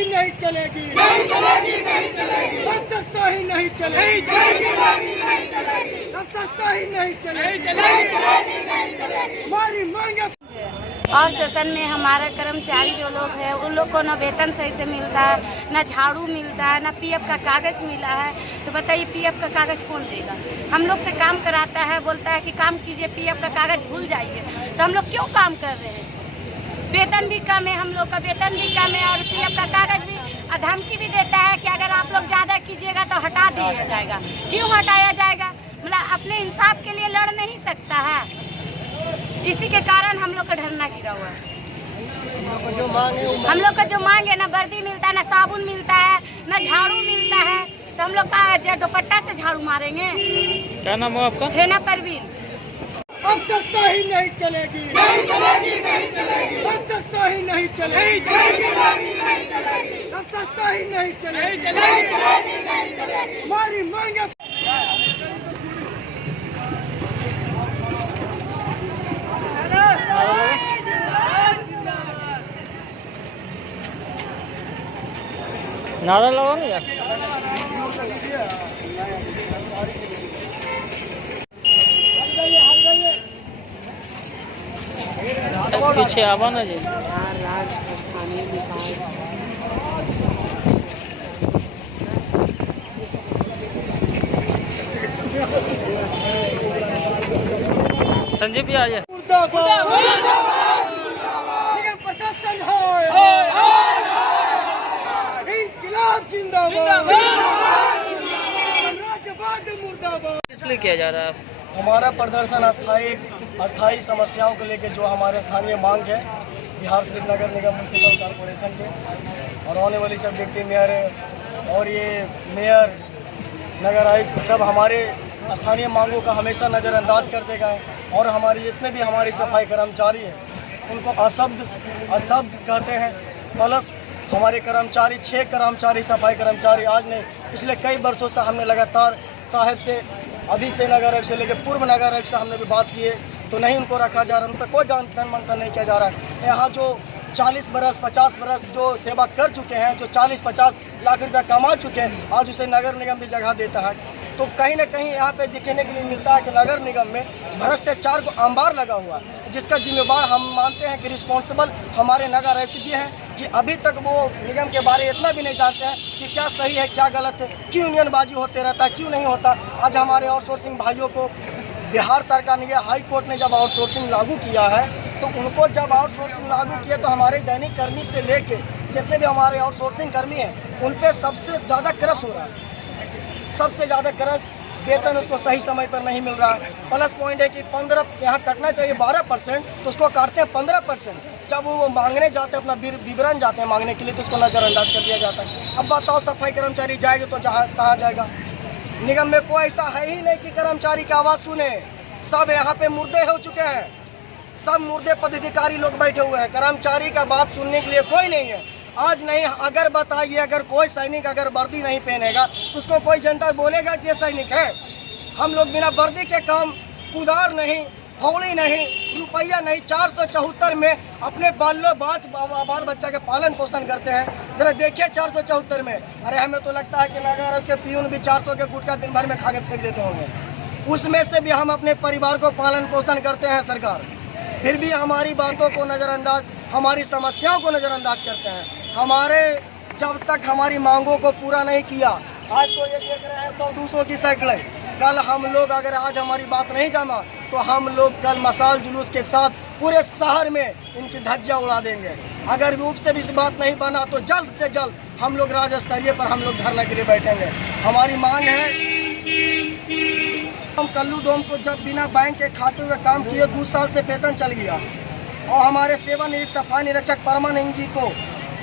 अफसरशाही नहीं चलेगी, नहीं चलेगी, नहीं चलेगी, अफसरशाही नहीं चलेगी, अफसरशाही नहीं चलेगी, नहीं चलेगी, हमारी मांगे। और सेशन में हमारा कर्मचारी जो लोग हैं उन लोग को न वेतन सही से मिलता है, न झाड़ू मिलता है, न पीएफ का कागज़ मिला है। तो बताइए पीएफ का कागज़ कौन देगा? हम लोग से काम कराता है, बोलता है कि काम कीजिए, पीएफ का कागज़ भूल जाइए। तो हम लोग क्यों काम कर रहे हैं? वेतन भी कम है, हम लोग का वेतन भी कम है और पीएफ का कागज़ भी धमकी भी देता है कि अगर आप लोग ज़्यादा कीजिएगा तो हटा दिया जाएगा। क्यों हटाया जाएगा? मतलब अपने इंसाफ के लिए लड़ नहीं सकता है। इसी के कारण हम लोग का धरना गिरा हुआ है। हम लोग का जो मांग है, ना वर्दी मिलता है, ना साबुन मिलता है, ना झाड़ू मिलता है। तो हम लोग का दुपट्टा से झाड़ू मारेंगे। क्या नाम है आपका? हेना परवीन। अफसरशाही नहीं चलेगी, नहीं चलेगी, नहीं चलेगी, अफसरशाही नहीं चलेगी, नहीं चलेगी, अफसरशाही नहीं चलेगी, नहीं चलेगी, हमारी मांगे। नारा लगाओ ना यार। पीछे आवा ना जी। संजीव भी आ जाए। प्रशासन इसलिए किया जा रहा है? हमारा प्रदर्शन अस्थायी समस्याओं को लेकर जो हमारे स्थानीय मांग है बिहार शरीफ नगर निगम म्यूनसिपल कॉरपोरेशन के और आने वाली सब डिप्टी मेयर और ये मेयर नगर आयुक्त सब हमारे स्थानीय मांगों का हमेशा नज़रअंदाज करते गए और हमारे जितने भी हमारी सफाई कर्मचारी हैं उनको अशब्द कहते हैं। प्लस हमारे कर्मचारी 6 कर्मचारी सफाई कर्मचारी आज नहीं पिछले कई वर्षों से हमने लगातार साहब से अभी से नगर आयुक्त से लेकर पूर्व नगर आयुक्त से हमने भी बात की है तो नहीं उनको रखा जा रहा है, उन पर कोई गन मंथन नहीं किया जा रहा है। यहाँ जो 40 बरस 50 बरस जो सेवा कर चुके हैं, जो 40-50 लाख रुपया कमा चुके हैं, आज उसे नगर निगम भी जगह देता है। तो कहीं ना कहीं यहाँ पे दिखने के लिए मिलता है कि नगर निगम में भ्रष्टाचार को अंबार लगा हुआ है, जिसका जिम्मेवार हम मानते हैं कि रिस्पॉन्सिबल हमारे नगर आयुक्त जी हैं कि अभी तक वो निगम के बारे इतना भी नहीं जानते हैं कि क्या सही है क्या गलत है, क्यों यूनियनबाजी होते रहता है, क्यों नहीं होता। आज हमारे आउटसोर्सिंग भाइयों को बिहार सरकार ने हाई कोर्ट ने जब आउटसोर्सिंग लागू किया है तो उनको जब आउटसोर्सिंग लागू किया तो हमारे दैनिक कर्मी से लेके जितने भी हमारे आउटसोर्सिंग कर्मी हैं उन पर सबसे ज़्यादा क्रश हो रहा है, सबसे ज़्यादा क्रश। वेतन उसको सही समय पर नहीं मिल रहा है। प्लस पॉइंट है कि 15 यहाँ कटना चाहिए 12% तो उसको काटते हैं 15%। जब वो मांगने जाते हैं अपना विवरण जाते हैं मांगने के लिए तो उसको नज़रअंदाज कर दिया जाता है। अब बताओ सफाई कर्मचारी जाएगा तो कहाँ जाएगा? निगम में कोई ऐसा है ही नहीं कि कर्मचारी की आवाज़ सुने। सब यहाँ पे मुर्दे हो चुके हैं, सब मुर्दे पदाधिकारी लोग बैठे हुए हैं, कर्मचारी का बात सुनने के लिए कोई नहीं है। आज नहीं, अगर बताइए अगर कोई सैनिक अगर वर्दी नहीं पहनेगा तो उसको कोई जनता बोलेगा कि ये सैनिक है। हम लोग बिना वर्दी के काम उधार नहीं, हौली नहीं, रुपया नहीं, 474 में अपने बाल बच्चा के पालन पोषण करते हैं। जरा देखिए 474 में, अरे हमें तो लगता है कि नगर के पियून भी 400 के गुटखा दिन भर में खा के फेंक देते होंगे। उसमें से भी हम अपने परिवार को पालन पोषण करते हैं सरकार, फिर भी हमारी बातों को नज़रअंदाज, हमारी समस्याओं को नज़रअंदाज करते हैं। हमारे जब तक हमारी मांगों को पूरा नहीं किया, आज तो ये देख रहे हैं 100-200 की साइकिलें, कल हम लोग अगर आज हमारी बात नहीं जाना तो हम लोग कल मशाल जुलूस के साथ पूरे शहर में इनकी धज्जियां उड़ा देंगे। अगर रूप से भी इस बात नहीं बना तो जल्द से जल्द हम लोग राज्य स्तरीय पर हम लोग धरना के लिए बैठेंगे। हमारी मांग है, हम कल्लू डोम को जब बिना बैंक के खाते हुए काम किए 2 साल से वेतन चल गया और हमारे सेवानिवृत्त सफाई निरीक्षक परमानंद जी को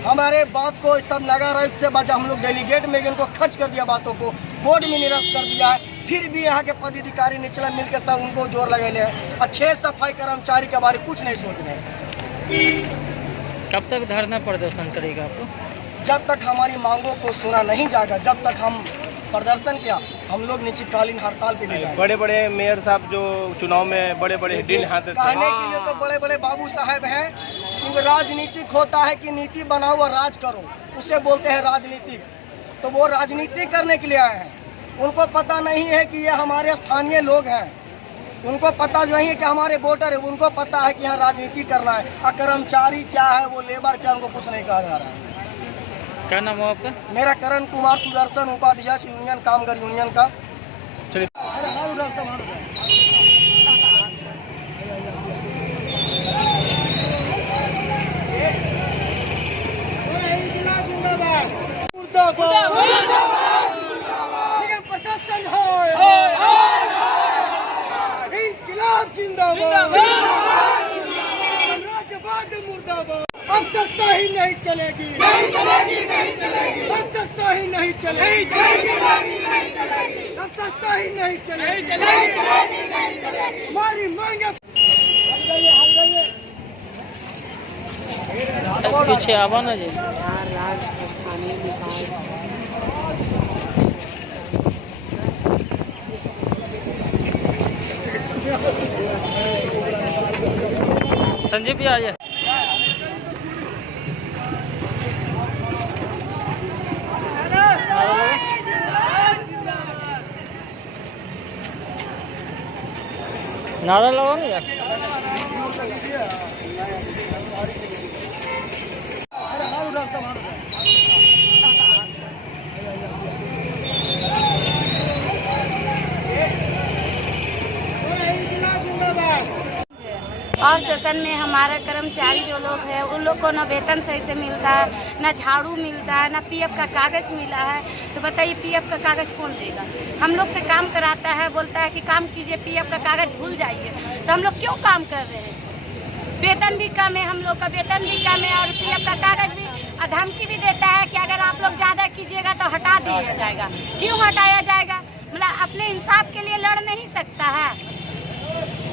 हमारे बात को सब नगर आयुक्त से बचा, हम लोग डेलीगेट में इनको खर्च कर दिया, बातों को बोर्ड में निरस्त कर दिया है। फिर भी यहाँ के पदाधिकारी निचला मिलकर सब उनको जोर लगे हैं। अच्छे सफाई कर्मचारी के बारे में कुछ नहीं सोच रहे। कब तक धरना प्रदर्शन करेगा आपको? जब तक हमारी मांगों को सुना नहीं जाएगा, जब तक हम प्रदर्शन किया, हम लोग निश्चितकालीन हड़ताल पे भी जाएंगे। बड़े बड़े मेयर साहब जो चुनाव में बड़े बड़े दिन हाथ कहने के लिए तो बड़े बड़े बाबू साहब हैं, जब राजनीतिक होता है कि नीति बनाओ और राज करो, उसे बोलते हैं राजनीतिक। तो वो राजनीति करने के लिए आए हैं। उनको पता नहीं है कि ये हमारे स्थानीय लोग हैं, उनको पता नहीं है कि हमारे वोटर है, उनको पता है कि यहाँ राजनीति करना है। और कर्मचारी क्या है, वो लेबर क्या, उनको कुछ नहीं कहा जा रहा है। क्या नाम है आपका? मेरा करण कुमार सुदर्शन, उपाध्यक्ष यूनियन कामगार यूनियन का। चलिए। प्रशासन इंकलाब जिंदाबाद, साम्राज्यवाद मुर्दाबाद। अब सत्ता ही नहीं चलेगी, नहीं चलेगी, नहीं चलेगी। अब सत्ता ही नहीं चलेगी, नहीं चलेगी, नहीं चलेगी। अब सत्ता ही नहीं चलेगी, नहीं चलेगी, नहीं चलेगी। हमारी मांगे पीछे आवा ना जी। संजीव भी आ जाए। नारा लगाओ ना यार। और सेशन में हमारा कर्मचारी जो लोग हैं उन लोग को न वेतन सही से मिलता है, न झाड़ू मिलता है, न पीएफ का कागज़ मिला है। तो बताइए पीएफ का कागज़ कौन देगा? हम लोग से काम कराता है, बोलता है कि काम कीजिए, पीएफ का कागज़ भूल जाइए। तो हम लोग क्यों काम कर रहे हैं? वेतन भी कम है, हम लोग का वेतन भी कम है और पीएफ का कागज़ भी। धमकी भी देता है कि अगर आप लोग ज़्यादा कीजिएगा तो हटा दिया जाएगा। क्यों हटाया जाएगा? मतलब अपने इंसाफ के लिए लड़ नहीं सकता है।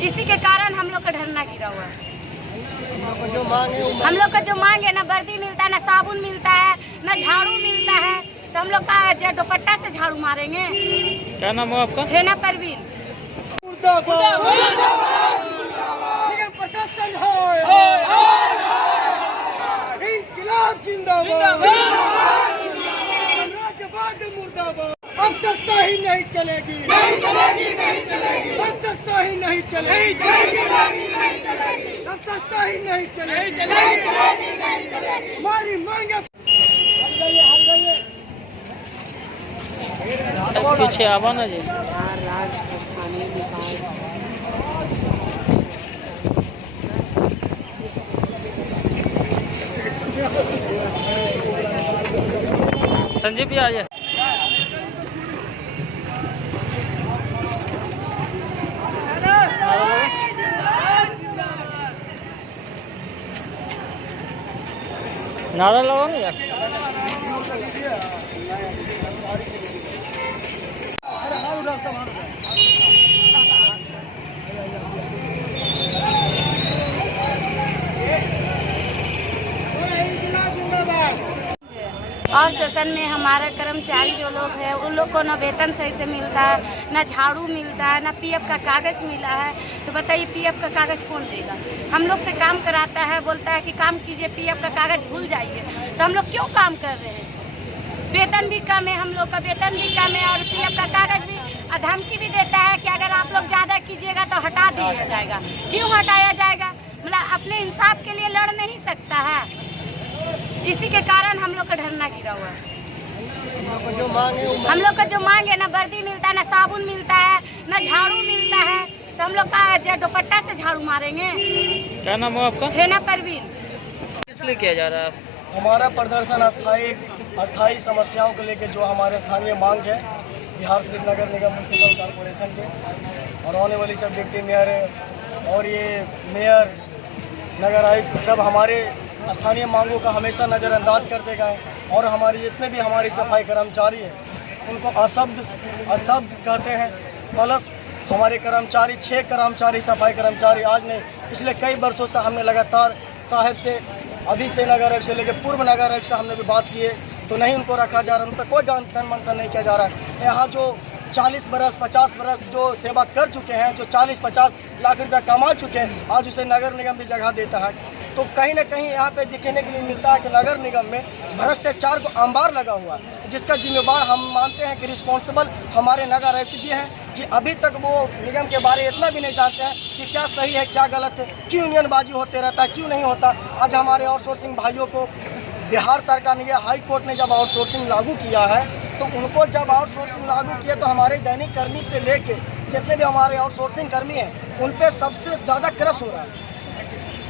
इसी के कारण हम लोग का धरना गिरा हुआ है। हम लोग का जो मांग है, ना वर्दी मिलता है, ना साबुन मिलता है, ना झाड़ू मिलता है। तो हम लोग का दुपट्टा से झाड़ू मारेंगे। क्या नाम है आपका? हेना परवीन। प्रशासन इंकलाब जिंदाबाद, साम्राज्यवाद मुर्दाबाद। अब सत्ता ही नहीं चलेगी, नहीं चलेगी, नहीं चलेगी। अब सत्ता ही नहीं चलेगी, नहीं चलेगी, नहीं चलेगी। अब सत्ता ही नहीं चलेगी, नहीं चलेगी, नहीं चलेगी। हमारी मांगे पीछे आवा ना जी। संजीव भी आ जाए। नारा लगाओ ना यार। और सेशन में हमारा कर्मचारी जो लोग हैं उन लोग को न वेतन सही से मिलता है, न झाड़ू मिलता है, न पीएफ का कागज़ मिला है। तो बताइए पीएफ का कागज़ कौन देगा? हम लोग से काम कराता है, बोलता है कि काम कीजिए, पीएफ का कागज़ भूल जाइए। तो हम लोग क्यों काम कर रहे हैं? वेतन भी कम है, हम लोग का वेतन भी कम है और पीएफ का कागज़ भी। धमकी भी देता है कि अगर आप लोग ज़्यादा कीजिएगा तो हटा दिया जाएगा। क्यों हटाया जाएगा? मतलब अपने इंसाफ के लिए लड़ नहीं सकता है। इसी के कारण हम लोग का धरना गिरा हुआ है। हम लोग का जो मांग है, ना वर्दी मिलता है, ना साबुन मिलता है, ना झाड़ू मिलता है। तो हम लोग का दुपट्टा से झाड़ू मारेंगे। क्या नाम है आपका? हेना परवीन। किस लिए किया जा रहा है? हमारा प्रदर्शन अस्थायी समस्याओं को लेकर जो हमारे स्थानीय मांग है बिहार शरीफ नगर निगम म्यूनसिपल कॉरपोरेशन के और आने वाली सब डिप्टी मेयर और ये मेयर नगर आयुक्त सब हमारे स्थानीय मांगों का हमेशा नज़रअंदाज करते गए और हमारे जितने भी हमारी सफाई कर्मचारी हैं उनको अशब्द कहते हैं। प्लस हमारे कर्मचारी 6 कर्मचारी सफाई कर्मचारी आज नहीं पिछले कई वर्षों से हमने लगातार साहब से अभी से नगर आयुक्त से लेकर पूर्व नगर आयुक्त से हमने भी बात की है तो नहीं उनको रखा जा रहा, उन पर कोई गन मंथन नहीं किया जा रहा है। यहाँ जो 40 बरस 50 बरस जो सेवा कर चुके हैं, जो 40-50 लाख रुपया कमा चुके हैं, आज उसे नगर निगम भी जगह देता है। तो कहीं ना कहीं यहाँ पे दिखने के लिए मिलता है कि नगर निगम में भ्रष्टाचार को अंबार लगा हुआ है, जिसका जिम्मेवार हम मानते हैं कि रिस्पॉन्सिबल हमारे नगर आयुक्त जी हैं कि अभी तक वो निगम के बारे इतना भी नहीं जानते हैं कि क्या सही है क्या गलत है, क्यों यूनियनबाजी होते रहता है, क्यों नहीं होता। आज हमारे आउटसोर्सिंग भाइयों को बिहार सरकार ने, हाई कोर्ट ने जब आउटसोर्सिंग लागू किया है, तो उनको जब आउटसोर्सिंग लागू किया तो हमारे दैनिक कर्मी से लेके जितने भी हमारे आउटसोर्सिंग कर्मी हैं उन पर सबसे ज़्यादा क्रश हो रहा है,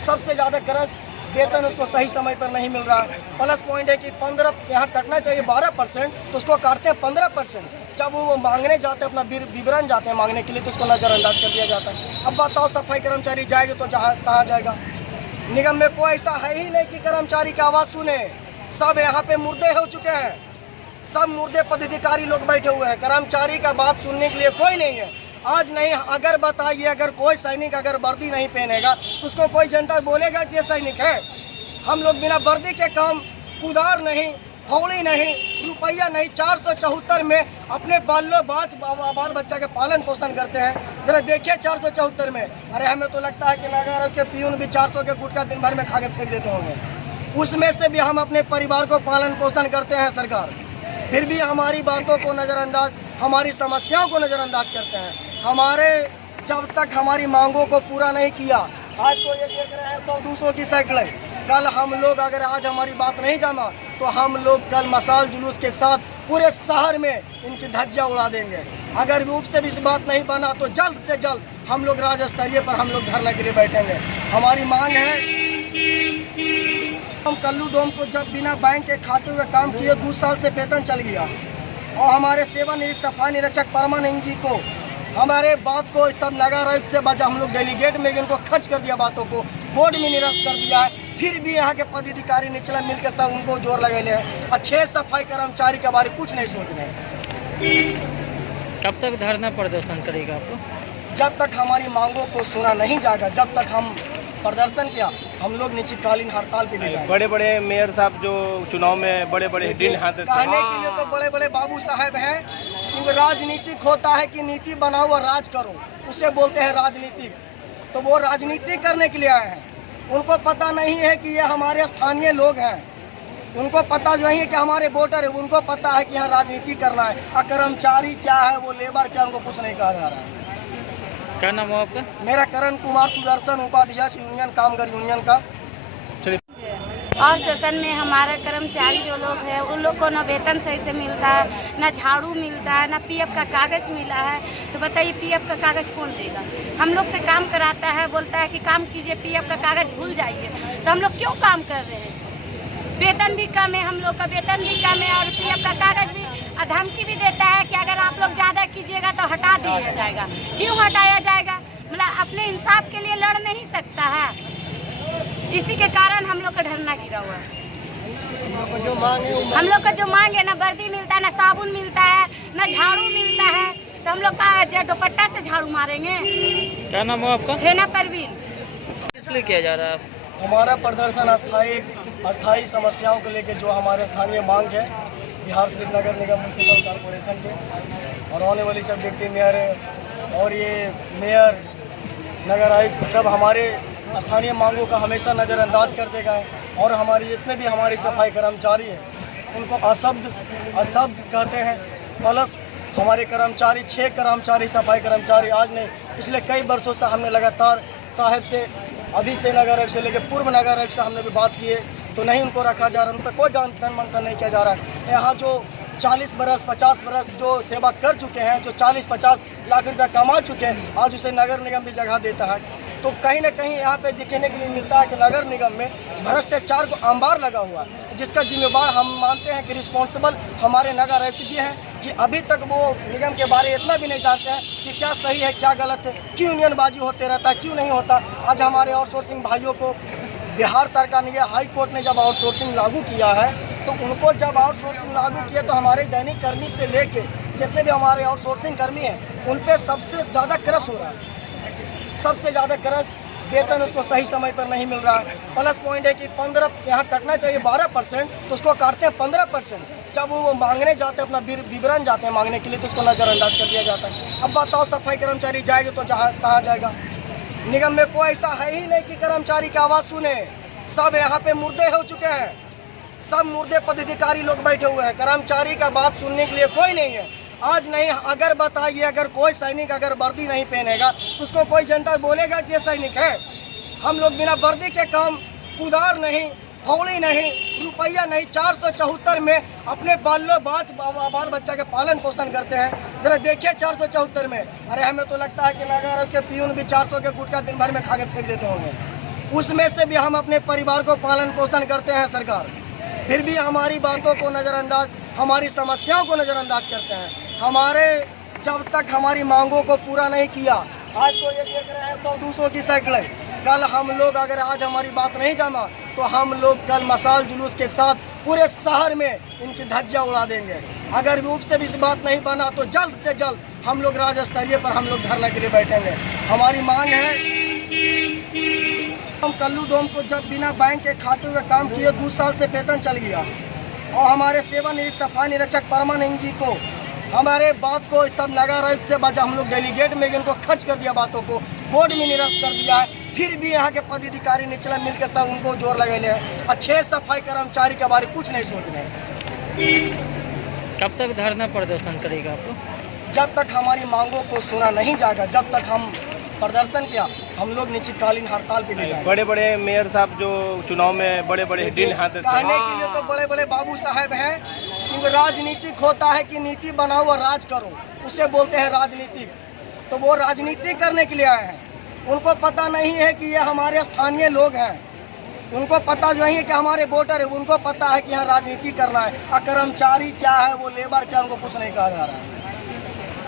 सबसे ज़्यादा क्रश। वेतन उसको सही समय पर नहीं मिल रहा है। प्लस पॉइंट है कि 15 यहाँ कटना चाहिए 12%, तो उसको काटते हैं 15%। जब वो मांगने जाते हैं, अपना विवरण जाते हैं मांगने के लिए, तो उसको नज़रअंदाज कर दिया जाता है। अब बताओ सफाई कर्मचारी जाएंगे तो जहाँ कहाँ जाएगा। निगम में कोई ऐसा है ही नहीं कि कर्मचारी की आवाज़ सुने। सब यहाँ पे मुर्दे हो चुके हैं, सब मुर्दे पदाधिकारी लोग बैठे हुए हैं। कर्मचारी का बात सुनने के लिए कोई नहीं है। आज नहीं, अगर बताइए, अगर कोई सैनिक अगर वर्दी नहीं पहनेगा तो उसको कोई जनता बोलेगा कि ये सैनिक है। हम लोग बिना वर्दी के काम, उधार नहीं, हौली नहीं, रुपया नहीं, 474 में अपने बाल बच्चा के पालन पोषण करते हैं। जरा देखिए 474 में, अरे हमें तो लगता है कि नगर के पियून भी 400 के गुटखा दिन भर में खा के फेंक देते होंगे। उसमें से भी हम अपने परिवार को पालन पोषण करते हैं सरकार, फिर भी हमारी बातों को नज़रअंदाज, हमारी समस्याओं को नज़रअंदाज करते हैं। हमारे जब तक हमारी मांगों को पूरा नहीं किया, आज तो ये देख रहे हैं 100-200 की साइकिलें, कल हम लोग अगर आज हमारी बात नहीं जाना तो हम लोग कल मशाल जुलूस के साथ पूरे शहर में इनकी धज्जियां उड़ा देंगे। अगर उससे भी इस बात नहीं बना तो जल्द से जल्द हम लोग राज्य स्तरीय पर हम लोग धरने के लिए बैठेंगे। हमारी मांग है, हम कल्लू डोम को जब बिना बैंक के खाते हुए काम किए 2 साल से वेतन चल गया, और हमारे सेवा निरीक्षक सफाई निरीक्षक परमानंद जी को हमारे बात को सब नगर आयुक्त से बचा, हम लोग डेलीगेट में इनको खर्च कर दिया, बातों को बोर्ड में निरस्त कर दिया है। फिर भी यहाँ के पदाधिकारी निचला मिलकर सब उनको जोर लगे हैं। अच्छे सफाई कर्मचारी के बारे में कुछ नहीं सोच रहे। कब तक धरना प्रदर्शन करेगा आपको? जब तक हमारी मांगों को सुना नहीं जाएगा, जब तक हम प्रदर्शन किया, हम लोग निश्चितकालीन हड़ताल पे भी जाएंगे। बड़े बड़े मेयर साहब जो चुनाव में बड़े बड़े दिन हाथ कहने के लिए तो बड़े बड़े बाबू साहब हैं, क्योंकि राजनीतिक होता है कि नीति बनाओ और राज करो, उसे बोलते हैं राजनीतिक। तो वो राजनीति करने के लिए आए हैं। उनको पता नहीं है कि ये हमारे स्थानीय लोग हैं, उनको पता नहीं है कि हमारे वोटर है, उनको पता है कि यहाँ राजनीति करना है। और कर्मचारी क्या है, वो लेबर क्या, उनको कुछ नहीं कहा जा रहा है। क्या नाम है आपका? मेरा करण कुमार सुदर्शन, उपाध्यक्ष यूनियन कामगार यूनियन का। और सेशन में हमारा कर्मचारी जो लोग हैं उन लोग को ना वेतन सही से मिलता है, ना झाड़ू मिलता है, ना पीएफ का कागज़ मिला है। तो बताइए पीएफ का कागज़ कौन देगा? हम लोग से काम कराता है, बोलता है कि काम कीजिए, पीएफ का कागज़ भूल जाइए। तो हम लोग क्यों काम कर रहे हैं? वेतन भी कम है, हम लोग का वेतन भी कम है, और पीएफ का कागज़ भी धमकी भी देता है कि अगर आप लोग ज़्यादा कीजिएगा तो हटा दिया जाएगा। क्यों हटाया जाएगा? मतलब अपने इंसाफ के लिए लड़ नहीं सकता है। इसी के कारण हम लोग का धरना गिरा हुआ है। हम लोग का जो मांग है, ना वर्दी मिलता है, ना साबुन मिलता है, ना झाड़ू मिलता है। तो हम लोग का दुपट्टा से झाड़ू मारेंगे। क्या नाम है आपका? हेना परवीन। इसलिए किया जा रहा है? हमारा प्रदर्शन अस्थायी समस्याओं को लेकर जो हमारे स्थानीय मांग है, बिहार शरीफ नगर निगम म्यूनसिपल कॉरपोरेशन के और आने वाली सब डिप्टी मेयर और ये मेयर, नगर आयुक्त सब हमारे स्थानीय मांगों का हमेशा नज़रअंदाज करते गए। और हमारी जितने भी हमारी सफाई कर्मचारी हैं उनको अशब्द कहते हैं। प्लस हमारे कर्मचारी 6 कर्मचारी सफाई कर्मचारी आज नहीं, पिछले कई वर्षों से हमने लगातार साहब से, अभी से नगर आयुक्त से लेकर पूर्व नगर आयुक्त से हमने भी बात की है, तो नहीं उनको रखा जा रहा, उन पर कोई मंथन नहीं किया जा रहा है। यहाँ जो 40 बरस 50 बरस जो सेवा कर चुके हैं, जो 40-50 लाख रुपया कमा चुके हैं, आज उसे नगर निगम भी जगह देता है। तो कहीं ना कहीं यहाँ पे दिखने के लिए मिलता है कि नगर निगम में भ्रष्टाचार को अंबार लगा हुआ है, जिसका जिम्मेवार हम मानते हैं कि रिस्पॉन्सिबल हमारे नगर आयुक्त जी हैं कि अभी तक वो निगम के बारे इतना भी नहीं जानते हैं कि क्या सही है क्या गलत है, क्यों यूनियनबाजी होते रहता है, क्यों नहीं होता। आज हमारे आउटसोर्सिंग भाइयों को बिहार सरकार ने, हाई कोर्ट ने जब आउटसोर्सिंग लागू किया है, तो उनको जब आउटसोर्सिंग लागू किया तो हमारे दैनिक कर्मी से लेके जितने भी हमारे आउटसोर्सिंग कर्मी हैं उन पर सबसे ज़्यादा क्रश हो रहा है, सबसे ज़्यादा क्रश। वेतन उसको सही समय पर नहीं मिल रहा है। प्लस पॉइंट है कि 15 यहाँ कटना चाहिए 12%, तो उसको काटते हैं 15%। जब वो मांगने जाते हैं, अपना विवरण जाते हैं मांगने के लिए, तो उसको नज़रअंदाज कर दिया जाता है। अब बताओ सफाई कर्मचारी जाएंगे तो जहाँ कहाँ जाएगा। निगम में कोई ऐसा है ही नहीं कि कर्मचारी की आवाज़ सुने। सब यहाँ पे मुर्दे हो चुके हैं, सब मुर्दे पदाधिकारी लोग बैठे हुए हैं। कर्मचारी का बात सुनने के लिए कोई नहीं है। आज नहीं, अगर बताइए, अगर कोई सैनिक अगर वर्दी नहीं पहनेगा तो उसको कोई जनता बोलेगा कि ये सैनिक है। हम लोग बिना वर्दी के काम, उधार नहीं, हौली नहीं, रुपया नहीं, 474 में अपने बाल बच्चा के पालन पोषण करते हैं। जरा देखिए 474 में, अरे हमें तो लगता है कि नगर के पियून भी 400 के गुटखा दिन भर में खा के फेंक देते होंगे। उसमें से भी हम अपने परिवार को पालन पोषण करते हैं। सरकार फिर भी हमारी बातों को नज़रअंदाज, हमारी समस्याओं को नज़रअंदाज करते हैं। हमारे जब तक हमारी मांगों को पूरा नहीं किया, आज तो ये देख रहे हैं 100-200 की साइकिलें, कल हम लोग अगर आज हमारी बात नहीं जाना तो हम लोग कल मशाल जुलूस के साथ पूरे शहर में इनकी धज्जियां उड़ा देंगे। अगर रूप से भी इस बात नहीं बना तो जल्द से जल्द हम लोग राज्य स्तरीय पर हम लोग धरने के लिए बैठेंगे। हमारी मांग है, हम कल्लू डोम को जब बिना बैंक के खाते हुए काम किए 2 साल से वेतन चल गया, और हमारे सेवानिवृत्त सफाई निरीक्षक परमानंद जी को हमारे बात को सब नगर आयुक्त से बचा, हम लोग डेलीगेट में इनको खर्च कर दिया, बातों को बोर्ड में निरस्त कर दिया है। फिर भी यहाँ के पदाधिकारी निचला मिलकर सब उनको जोर लगे हैं। अच्छे सफाई कर्मचारी के बारे में कुछ नहीं सोच रहे। कब तक धरना प्रदर्शन करेगा आप लोग? जब तक हमारी मांगों को सुना नहीं जाएगा, जब तक हम प्रदर्शन किया, हम लोग निश्चितकालीन हड़ताल पे भी जाएंगे। बड़े बड़े मेयर साहब जो चुनाव में बड़े बड़े ड्रिल हाथ कहने के लिए तो बड़े बड़े बाबू साहब हैं, क्योंकि राजनीतिक होता है कि नीति बनाओ और राज करो, उसे बोलते हैं राजनीतिक। तो वो राजनीति करने के लिए आए हैं। उनको पता नहीं है कि ये हमारे स्थानीय लोग हैं, उनको पता नहीं है कि हमारे वोटर है, उनको पता है कि यहाँ राजनीति करना है। और कर्मचारी क्या है, वो लेबर क्या, उनको कुछ नहीं कहा जा रहा है।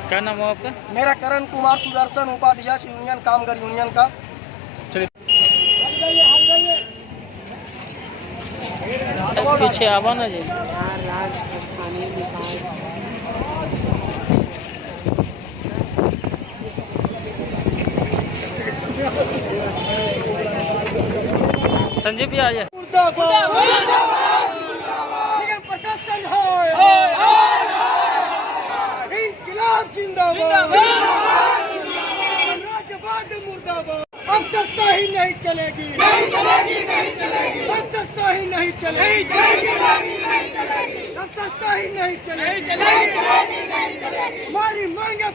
क्या नाम है आपका? मेरा करण कुमार सुदर्शन, उपाध्यक्ष यूनियन कामगार यूनियन का। पीछे आवा ना जी। संजीव भी आ जाए। प्रशासन इंकलाब जिंदाबाद, साम्राज्यवाद मुर्दाबाद। अब सत्ता ही नहीं चलेगी, नहीं चलेगी, नहीं चलेगी। अब सत्ता ही नहीं चलेगी, नहीं चलेगी, नहीं चलेगी। अब सत्ता ही नहीं चलेगी, नहीं चलेगी, नहीं चलेगी। हमारी मांगे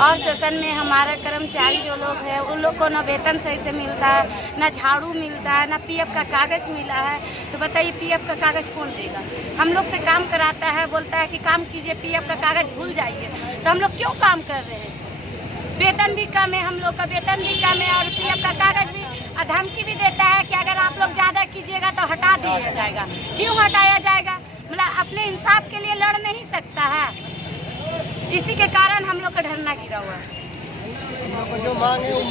और सेशन में हमारा कर्मचारी जो लोग हैं उन लोग को न वेतन सही से मिलता है, न झाड़ू मिलता है, न पीएफ का कागज़ मिला है। तो बताइए पीएफ का कागज़ कौन देगा? हम लोग से काम कराता है, बोलता है कि काम कीजिए, पीएफ का कागज़ भूल जाइए। तो हम लोग क्यों काम कर रहे हैं? वेतन भी कम है, हम लोग का वेतन भी कम है, और पीएफ का कागज़ भी धमकी भी देता है कि अगर आप लोग ज़्यादा कीजिएगा तो हटा दिया जाएगा। क्यों हटाया जाएगा? मतलब अपने इंसाफ के लिए लड़ नहीं सकता है। इसी के कारण हम लोग का धरना गिरा हुआ है।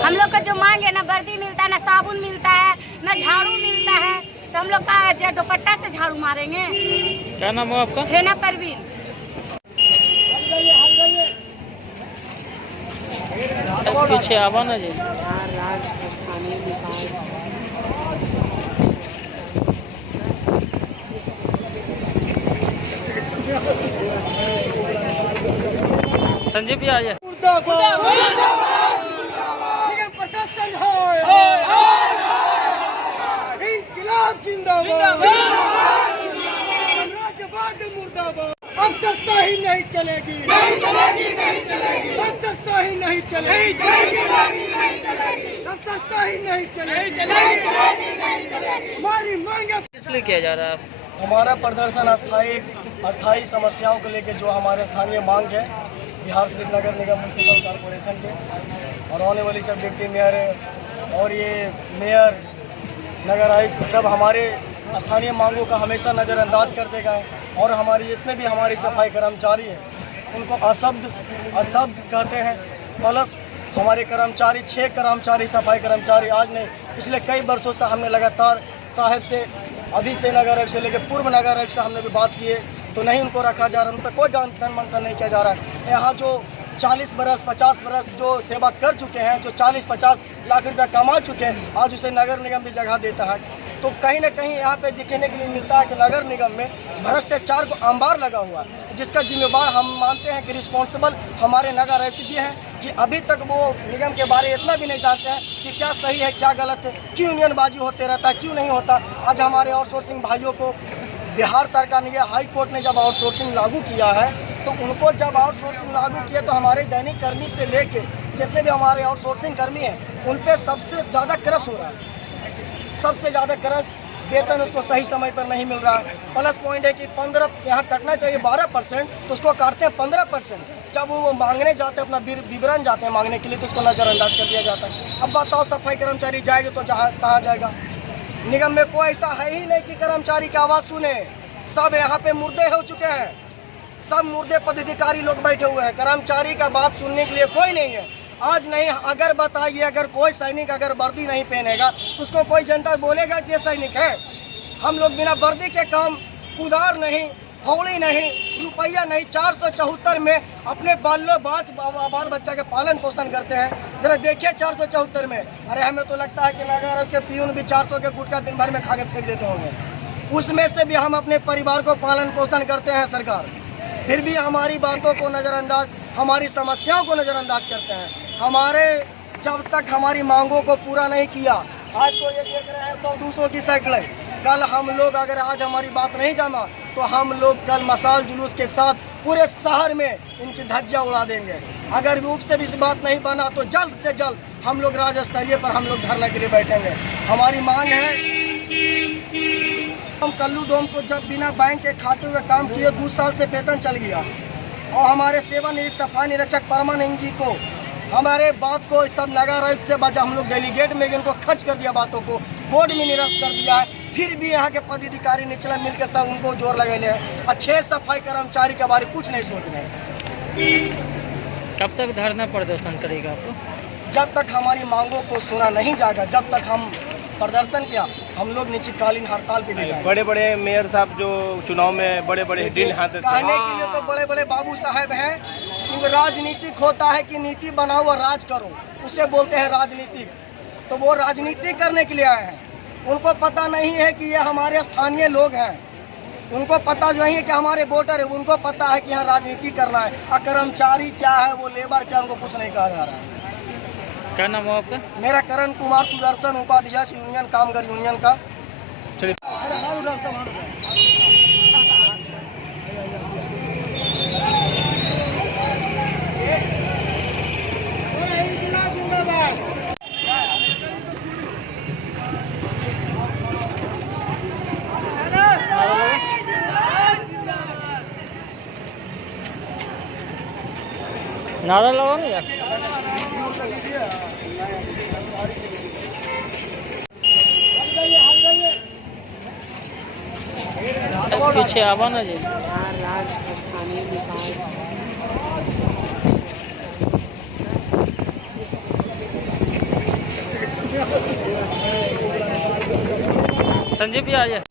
हम लोग का जो मांग है, ना वर्दी मिलता है, ना साबुन मिलता है, ना झाड़ू मिलता है। तो हम लोग का दुपट्टा से झाड़ू मारेंगे। क्या नाम है आपका? हेना परवीन। पीछे आवा ना जी। संजीव भी आ जाए। प्रशासन इंकलाब जिंदाबाद, साम्राज्यवाद मुर्दाबाद। अब सत्ता ही नहीं चलेगी, नहीं चलेगी, नहीं चलेगी। अब सत्ता ही नहीं चलेगी, नहीं चलेगी, नहीं चलेगी। अब सत्ता ही नहीं चलेगी, नहीं चलेगी, नहीं चलेगी। हमारी मांगे इसलिए किया जा रहा है? हमारा प्रदर्शन अस्थायी समस्याओं को लेकर जो हमारे स्थानीय मांग है बिहार शरीफ नगर निगम म्यूनसिपल कॉरपोरेशन के, और आने वाली सब डिप्टी मेयर और ये मेयर नगर आयुक्त सब हमारे स्थानीय मांगों का हमेशा नज़रअंदाज करते गए। और हमारे जितने भी हमारे सफाई कर्मचारी हैं उनको अशब्द कहते हैं। प्लस हमारे कर्मचारी 6 कर्मचारी सफाई कर्मचारी आज नहीं, पिछले कई वर्षों से हमने लगातार साहब से, अभी से नगर आयुक्त से लेकर पूर्व नगर आयुक्त से हमने भी बात की है, तो नहीं उनको रखा जा रहा है, उन पर कोई गठन मंथन नहीं किया जा रहा है। यहाँ जो 40 बरस 50 बरस जो सेवा कर चुके हैं, जो 40-50 लाख रुपया कमा चुके हैं, आज उसे नगर निगम भी जगह देता है। तो कहीं ना कहीं यहाँ पे दिखने के लिए मिलता है कि नगर निगम में भ्रष्टाचार को अंबार लगा हुआ है। जिसका जिम्मेवार हम मानते हैं कि रिस्पॉन्सिबल हमारे नगर आयुक्त जी हैं, कि अभी तक वो निगम के बारे इतना भी नहीं जानते हैं कि क्या सही है क्या गलत है, क्यों यूनियनबाजी होते रहता है, क्यों नहीं होता। आज हमारे आउटसोर्सिंग भाइयों को बिहार सरकार ने, हाई कोर्ट ने जब आउटसोर्सिंग लागू किया है, तो उनको जब आउटसोर्सिंग लागू किया तो हमारे दैनिक कर्मी से लेके जितने भी हमारे आउटसोर्सिंग कर्मी हैं उन पर सबसे ज़्यादा क्रश हो रहा है, सबसे ज़्यादा क्रश। वेतन उसको सही समय पर नहीं मिल रहा है। प्लस पॉइंट है कि 15 यहाँ कटना चाहिए 12%, तो उसको काटते हैं 15%। जब वो मांगने जाते हैं, अपना विवरण जाते हैं मांगने के लिए, तो उसको नज़रअंदाज कर दिया जाता है। अब बताओ सफाई कर्मचारी जाएंगे तो कहाँ जाएगा? निगम में कोई ऐसा है ही नहीं कि कर्मचारी की आवाज़ सुने। सब यहाँ पे मुर्दे हो चुके हैं, सब मुर्दे पदाधिकारी लोग बैठे हुए हैं। कर्मचारी का बात सुनने के लिए कोई नहीं है। आज नहीं, अगर बताइए, अगर कोई सैनिक अगर वर्दी नहीं पहनेगा तो उसको कोई जनता बोलेगा कि ये सैनिक है? हम लोग बिना वर्दी के काम, उधार नहीं, हौली नहीं, रुपया नहीं, 474 में अपने बाल बच्चा के पालन पोषण करते हैं। जरा देखिए 474 में, अरे हमें तो लगता है कि नगर के पियून भी 400 के गुटखा दिन भर में खा के फेंक देते होंगे। उसमें से भी हम अपने परिवार को पालन पोषण करते हैं सरकार, फिर भी हमारी बातों को नज़रअंदाज, हमारी समस्याओं को नज़रअंदाज करते हैं। हमारे जब तक हमारी मांगों को पूरा नहीं किया, आज तो ये देख रहे हैं 100-200 की साइकिलें, कल हम लोग अगर आज हमारी बात नहीं जाना तो हम लोग कल मशाल जुलूस के साथ पूरे शहर में इनकी धज्जियां उड़ा देंगे। अगर भी उससे भी इस बात नहीं बना तो जल्द से जल्द हम लोग राज्य स्तरीय पर हम लोग धरने के लिए बैठेंगे। हमारी मांग है, हम कल्लू डोम को जब बिना बैंक के खाते हुए काम किए 2 साल से वेतन चल गया, और हमारे सेवानिवृत्त सफाई निरीक्षक परमानंद जी को हमारे बात को सब नगर आयुक्त से बचा, हम लोग डेलीगेट में इनको खर्च कर दिया, बातों को बोर्ड में निरस्त कर दिया है। फिर भी यहाँ के पदाधिकारी निचला मिलकर सब उनको जोर लगे हैं। अच्छे सफाई कर्मचारी के बारे में कुछ नहीं सोच रहे हैं। कब तक धरना प्रदर्शन करेगा आपको? जब तक हमारी मांगों को सुना नहीं जाएगा, जब तक हम प्रदर्शन किया, हम लोग निश्चितकालीन हड़ताल पे भी जाएंगे। बड़े बड़े मेयर साहब जो चुनाव में बड़े बड़े हिडन हाथ कहने के लिए तो बड़े बड़े बाबू साहब हैं, क्योंकि राजनीतिक होता है कि नीति बनाओ और राज करो, उसे बोलते हैं राजनीतिक। तो वो राजनीति करने के लिए आए हैं। उनको पता नहीं है कि ये हमारे स्थानीय लोग हैं, उनको पता नहीं है कि हमारे वोटर है, उनको पता है कि यहाँ राजनीति करना है। और कर्मचारी क्या है, वो लेबर क्या, उनको कुछ नहीं कहा जा रहा है। क्या नाम है आपका? मेरा करण कुमार सुदर्शन, उपाध्यक्ष यूनियन कामगार यूनियन का। नारा लगाओ ना यार। पीछे आवा ना जी। संजीव भी आ जाए।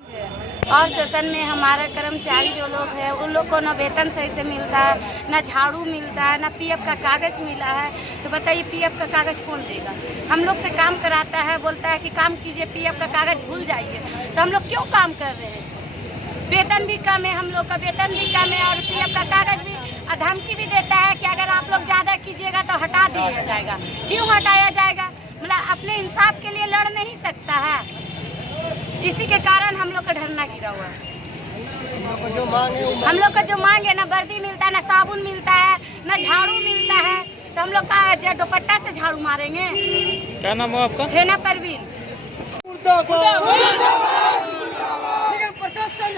और सेशन में हमारा कर्मचारी जो लोग हैं उन लोग को ना वेतन सही से मिलता है, ना झाड़ू मिलता है, ना पीएफ का कागज़ मिला है। तो बताइए पीएफ का कागज़ कौन देगा? हम लोग से काम कराता है, बोलता है कि काम कीजिए, पीएफ का कागज़ भूल जाइए। तो हम लोग क्यों काम कर रहे हैं? वेतन भी कम है, हम लोग का वेतन भी कम है, और पीएफ का कागज़ भी धमकी भी देता है कि अगर आप लोग ज़्यादा कीजिएगा तो हटा दिया जाएगा। क्यों हटाया जाएगा? मतलब अपने इंसाफ के लिए लड़ नहीं सकता है। इसी के कारण हम लोग का धरना गिरा हुआ है। हम लोग का जो मांग है, ना वर्दी मिलता है, ना साबुन मिलता है, ना झाड़ू मिलता है। तो हम लोग का दुपट्टा से झाड़ू मारेंगे। क्या नाम है आपका? है ना परवीन। प्रशासन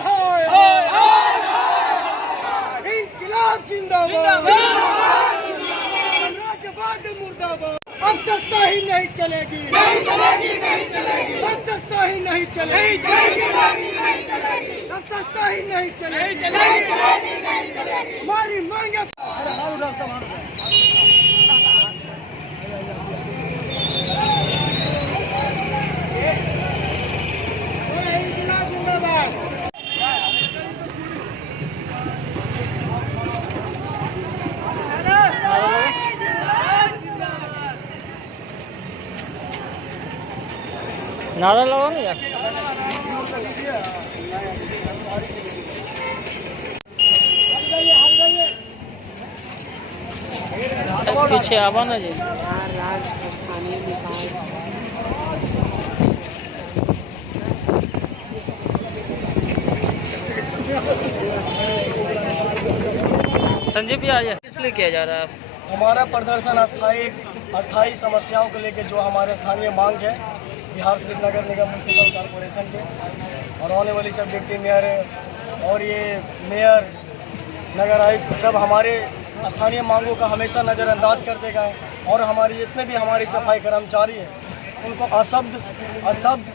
इंकलाब जिंदाबाद, राज्यवाद मुर्दाबाद। अब सत्ता ही नहीं चलेगी, नहीं चलेगी, नहीं चलेगी। अब सत्ता ही नहीं चलेगी, नहीं चलेगी, नहीं चलेगी। अब सत्ता ही नहीं चलेगी, नहीं चलेगी, नहीं चलेगी। हमारी मांगे इंकलाब जिंदाबाद। नारा लगाओ ना यार। हट जाइए। पीछे आवा ना जी। संजय भी आ जाए, किस लिए किया जा रहा है? हमारा प्रदर्शन अस्थायी समस्याओं को लेकर जो हमारे स्थानीय मांग है बिहार शरीफ नगर निगम म्यूनसिपल कॉरपोरेशन के और आने वाली सब डिप्टी मेयर और ये मेयर नगर आयुक्त सब हमारे स्थानीय मांगों का हमेशा नज़रअंदाज करते गए और हमारे जितने भी हमारी सफाई कर्मचारी हैं उनको अशब्द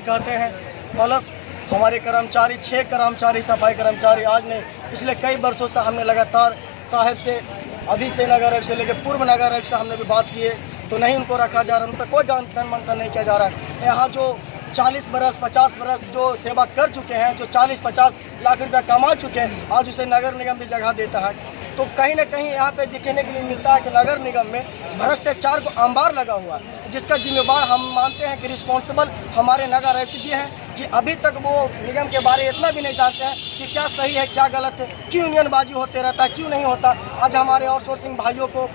कहते हैं। प्लस हमारे कर्मचारी 6 कर्मचारी सफाई कर्मचारी आज नहीं पिछले कई वर्षों से हमने लगातार साहब से अभी से नगर आयुक्त से लेकर पूर्व नगर आयुक्त से हमने भी बात की है तो नहीं उनको रखा जा रहा है, उन पर कोई गन मंथन नहीं किया जा रहा है। यहाँ जो 40 बरस 50 बरस जो सेवा कर चुके हैं, जो 40-50 लाख रुपया कमा चुके हैं, आज उसे नगर निगम भी जगह देता है। तो कहीं ना कहीं यहाँ पे दिखने के लिए मिलता है कि नगर निगम में भ्रष्टाचार को अंबार लगा हुआ है, जिसका जिम्मेवार हम मानते हैं कि रिस्पॉन्सिबल हमारे नगर आयुक्त जी हैं कि अभी तक वो निगम के बारे इतना भी नहीं जानते हैं कि क्या सही है क्या गलत है, क्यों यूनियनबाजी होते रहता है, क्यों नहीं होता। आज हमारे आउटसोर्सिंग भाइयों को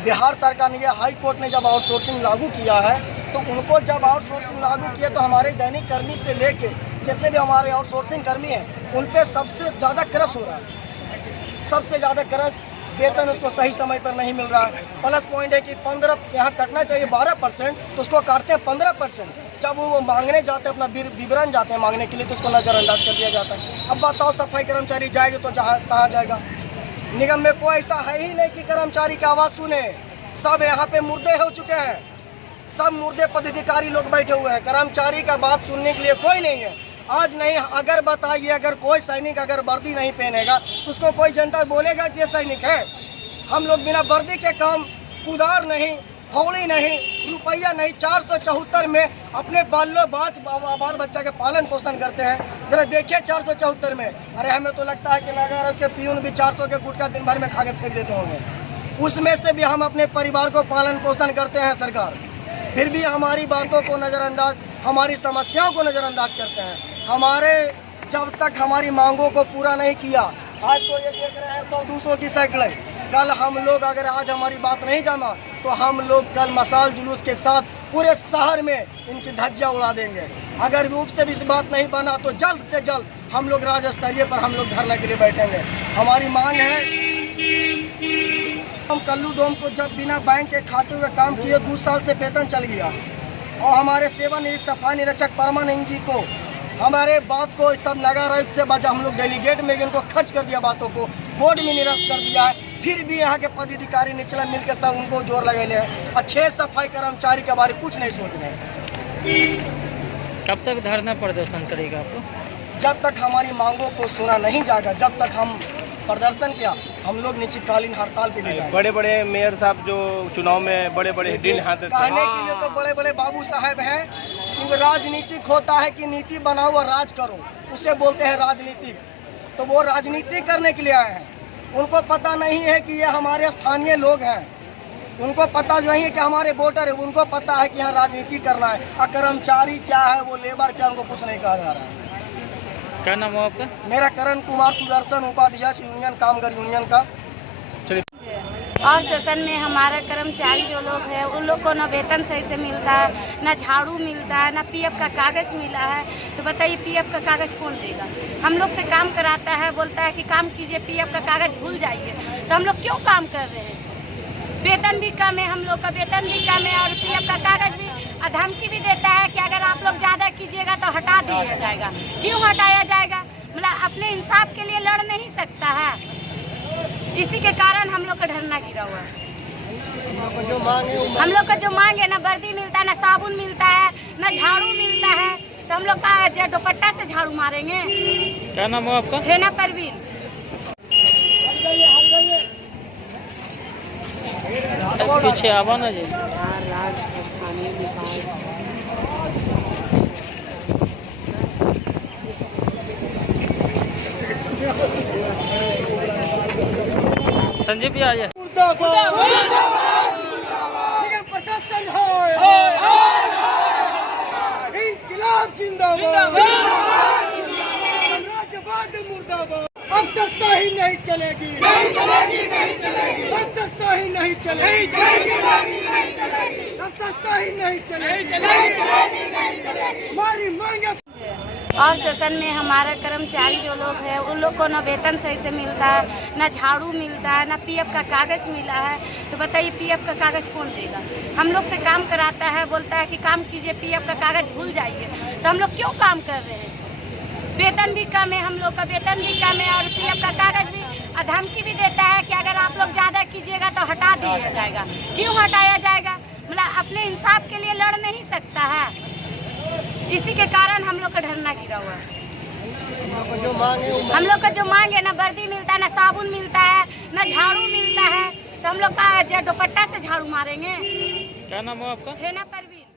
बिहार सरकार ने हाई कोर्ट ने जब आउटसोर्सिंग लागू किया है तो उनको जब आउटसोर्सिंग लागू किया तो हमारे दैनिक कर्मी से लेके जितने भी हमारे आउटसोर्सिंग कर्मी हैं उन पर सबसे ज़्यादा क्रश हो रहा है, सबसे ज़्यादा क्रश। वेतन उसको सही समय पर नहीं मिल रहा है। प्लस पॉइंट है कि 15 यहाँ कटना चाहिए 12% तो उसको काटते हैं 15%। जब वो मांगने जाते हैं अपना विवरण जाते हैं मांगने के लिए तो उसको नज़रअंदाज कर दिया जाता है। अब बताओ सफाई कर्मचारी जाएंगे तो कहाँ जाएगा? निगम में कोई ऐसा है ही नहीं कि कर्मचारी की आवाज़ सुने। सब यहाँ पे मुर्दे हो चुके हैं, सब मुर्दे पदाधिकारी लोग बैठे हुए हैं, कर्मचारी का बात सुनने के लिए कोई नहीं है। आज नहीं अगर बताइए अगर कोई सैनिक अगर वर्दी नहीं पहनेगा तो उसको कोई जनता बोलेगा कि ये सैनिक है। हम लोग बिना वर्दी के काम उधार नहीं, हौली नहीं, रुपया नहीं, 474 में अपने बाल बच्चा के पालन पोषण करते हैं। जरा देखिए 474 में, अरे हमें तो लगता है कि नगर के पियून भी 400 के गुटखा दिन भर में खा के फेंक देते होंगे। उसमें से भी हम अपने परिवार को पालन पोषण करते हैं सरकार, फिर भी हमारी बातों को नज़रअंदाज, हमारी समस्याओं को नज़रअंदाज करते हैं। हमारे जब तक हमारी मांगों को पूरा नहीं किया, आज तो ये देख रहे हैं 100-200 की साइकिलें, कल हम लोग अगर आज हमारी बात नहीं जाना तो हम लोग कल मशाल जुलूस के साथ पूरे शहर में इनकी धज्जियां उड़ा देंगे। अगर उससे भी इस बात नहीं बना तो जल्द से जल्द हम लोग राज्य स्तरीय पर हम लोग धरने के लिए बैठेंगे। हमारी मांग है, हम कल्लू डोम को जब बिना बैंक के खाते हुए काम किए 2 साल से वेतन चल गया और हमारे सेवानिवृत्त सफाई निरीक्षक परमानंद जी को हमारे बात को सब नगर आयुक्त से बचा, हम लोग डेलीगेट में इनको खर्च कर दिया, बातों को बोर्ड में निरस्त कर दिया है। फिर भी यहाँ के पदाधिकारी निचला मिलकर सब उनको जोर लगे हैं और 6 सफाई कर्मचारी के बारे कुछ नहीं सोच रहे। कब तक धरना प्रदर्शन करेगा आपको? जब तक हमारी मांगों को सुना नहीं जाएगा, जब तक हम प्रदर्शन किया हम लोग निश्चितकालीन हड़ताल पे भी जाएंगे। बड़े बड़े मेयर साहब जो चुनाव में बड़े बड़े ड्रिल हाथ कहने के लिए तो बड़े बड़े बाबू साहब हैं, क्योंकि राजनीतिक होता है कि नीति बनाओ और राज करो, उसे बोलते हैं राजनीतिक। तो वो राजनीति करने के लिए आए हैं, उनको पता नहीं है कि ये हमारे स्थानीय लोग हैं, उनको पता नहीं है कि हमारे वोटर है, उनको पता है कि यहाँ राजनीति करना है। और कर्मचारी क्या है, वो लेबर क्या, उनको कुछ नहीं कहा जा रहा है। क्या नाम है आपका? मेरा करण कुमार सुदर्शन, उपाध्यक्ष यूनियन कामगार यूनियन का। और सेशन में हमारा कर्मचारी जो लोग हैं उन लोग को ना वेतन सही से मिलता है, ना झाड़ू मिलता है, ना पीएफ का कागज़ मिला है। तो बताइए पीएफ का कागज़ कौन देगा? हम लोग से काम कराता है, बोलता है कि काम कीजिए, पीएफ का कागज़ भूल जाइए, तो हम लोग क्यों काम कर रहे हैं? वेतन भी कम है, हम लोग का वेतन भी कम है और पीएफ का कागज़ भी धमकी भी देता है कि अगर आप लोग ज़्यादा कीजिएगा तो हटा दिया जाएगा। क्यों हटाया जाएगा? मतलब अपने इंसाफ के लिए लड़ नहीं सकता है, इसी के कारण हम लोग का धरना गिरा हुआ है। हम लोग का जो मांग है, ना वर्दी मिलता है, ना साबुन मिलता है, ना झाड़ू मिलता है, तो हम लोग का दुपट्टा से झाड़ू मारेंगे। क्या नाम है आपका? हेना परवीन। पीछे आवा ना जी। संजय भी आ जाए। निगम प्रशासन होय, इंकलाब जिंदाबाद, साम्राज्यवाद मुर्दाबाद। अब सत्ता ही नहीं चलेगी, अब सत्ता ही नहीं चलेगी। चलेगी, अफसरशाही नहीं चलेगी, हमारी मांगे। और सेशन में हमारा कर्मचारी जो लोग हैं उन लोग को न वेतन सही से मिलता है, न झाड़ू मिलता है, न पीएफ का कागज मिला है। तो बताइए पीएफ का कागज कौन देगा? हम लोग से काम कराता है, बोलता है कि काम कीजिए, पीएफ का कागज भूल जाइए। तो हम लोग क्यों काम कर रहे हैं? वेतन भी कम है, हम लोग का वेतन भी कम है और पीएफ का कागज भी धमकी भी देता है कि अगर आप लोग ज़्यादा कीजिएगा तो हटा दिया जाएगा। क्यों हटाया जाएगा? मतलब अपने इंसाफ के लिए लड़ नहीं सकता है। इसी के कारण हम लोग का धरना गिरा हुआ है। हम लोग का जो मांग है, ना वर्दी मिलता है, ना साबुन मिलता है, ना झाड़ू मिलता है। तो हम लोग का दुपट्टा से झाड़ू मारेंगे। क्या नाम है आपका? है ना परवीन।